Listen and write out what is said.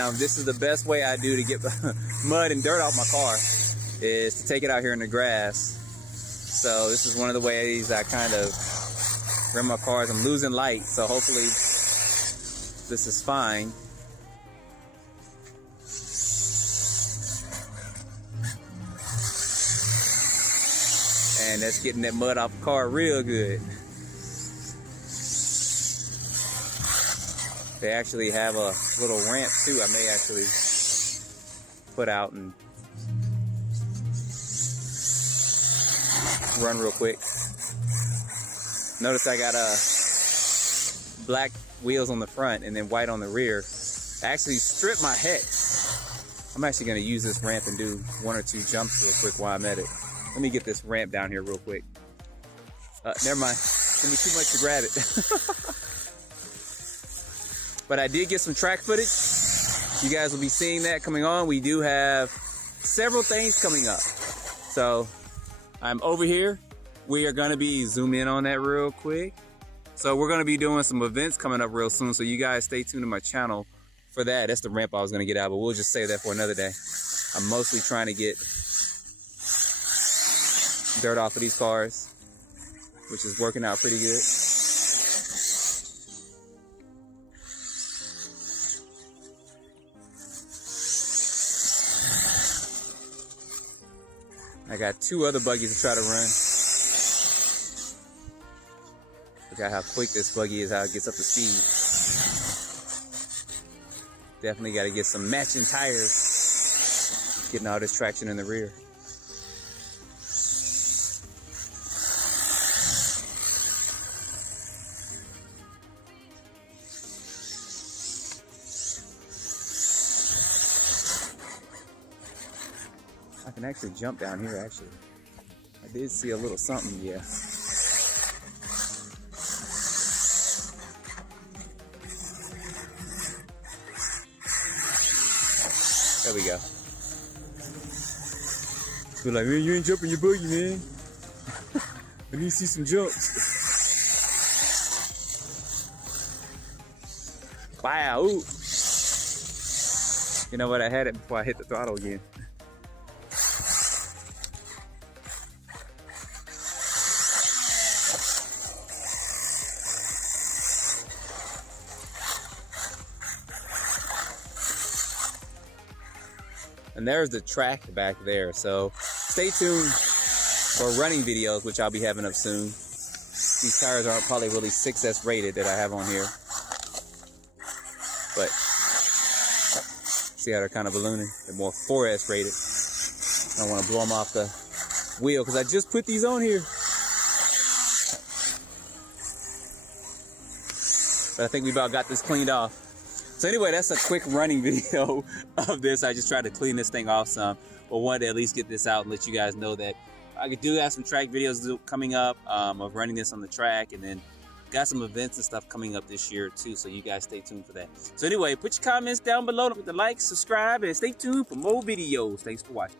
And this is the best way I do to get mud and dirt off my car, is to take it out here in the grass. So this is one of the ways I kind of run my cars. I'm losing light, so hopefully this is fine. And that's getting that mud off the car real good. They actually have a little ramp too. I may actually put out and run real quick. Notice I got black wheels on the front and then white on the rear. I actually stripped my head. I'm actually going to use this ramp and do 1 or 2 jumps real quick while I'm at it. Let me get this ramp down here real quick. Never mind. It's going to be too much to grab it. But I did get some track footage. You guys will be seeing that coming on. We do have several things coming up. So I'm over here. We are going to be zoom in on that real quick. So we're going to be doing some events coming up real soon. So you guys stay tuned to my channel for that. That's the ramp I was going to get out, but we'll just save that for another day. I'm mostly trying to get dirt off of these cars, which is working out pretty good. I got 2 other buggies to try to run. Look at how quick this buggy is, how it gets up to speed. Definitely got to get some matching tires, getting all this traction in the rear. I can actually jump down here, actually. I did see a little something, yeah. There we go. Feel like, man, you ain't jumping your buggy, man. I need to see some jumps. Wow. Ooh. You know what? I had it before I hit the throttle again. And there's the track back there. So stay tuned for running videos, which I'll be having up soon. These tires aren't probably really 6S rated that I have on here. But see how they're kind of ballooning? They're more 4S rated. I don't want to blow them off the wheel because I just put these on here. But I think we about got this cleaned off. So anyway, that's a quick running video of this. I just tried to clean this thing off some, but wanted to at least get this out and let you guys know that I do have some track videos coming up of running this on the track, and then got some events and stuff coming up this year too, so you guys stay tuned for that. So anyway, put your comments down below, don't forget to like, subscribe, and stay tuned for more videos. Thanks for watching.